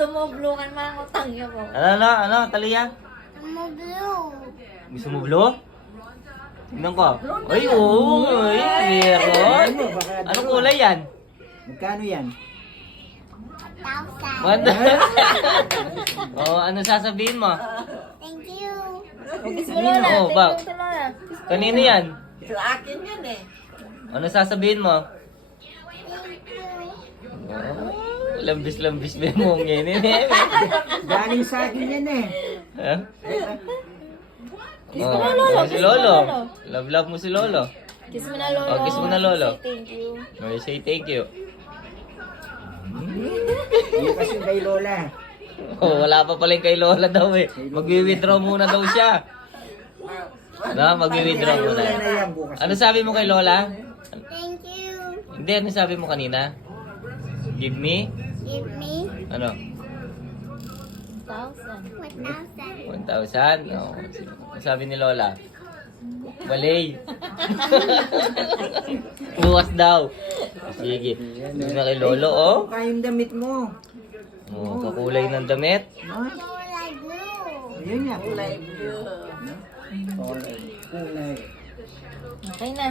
Tumublukan mga utang niyo po. Ano, Talia? Mo blue. Gusto mo blue? Tingnan ko. Ay, oo. Ay, meron. Anong kulay yan? Magkano yan? 1,000. What? Oh, ano sasabihin mo? Thank you. Kiss mo Lola. Oo, Thank ba? you to Lola. Kanino yan? Sa akin yan eh. Ano sasabihin mo? Thank you. Oh, lambis-lambis ba yung mong yan eh? Galing sa akin yan eh. Ha? Kiss mo na Lolo. Si Kiss mo na Lolo. Lolo. Love mo si Lolo. Kiss mo na Lolo. Oh, kiss mo na, Lolo. Say thank you. Okay, say thank you. Hindi kasi kay Lola. Oh, wala pa pala yung kay Lola daw eh. Mag-withdraw muna daw siya. No, mag-withdraw muna. Lola na yan bukas. Ano sabi mo kay Lola? Thank you. Hindi, ano sabi mo kanina? Give me? Give me Ano? 1,000. 1,000? No. Ano sabi ni Lola? Balay. Bukas daw. Sige. Hindi na kay Lolo, oh. Kayong damit mo. Oh, kakulay ng damit. No? Kulay blue. Ayun nga. Kulay blue. Kulay. Okay na.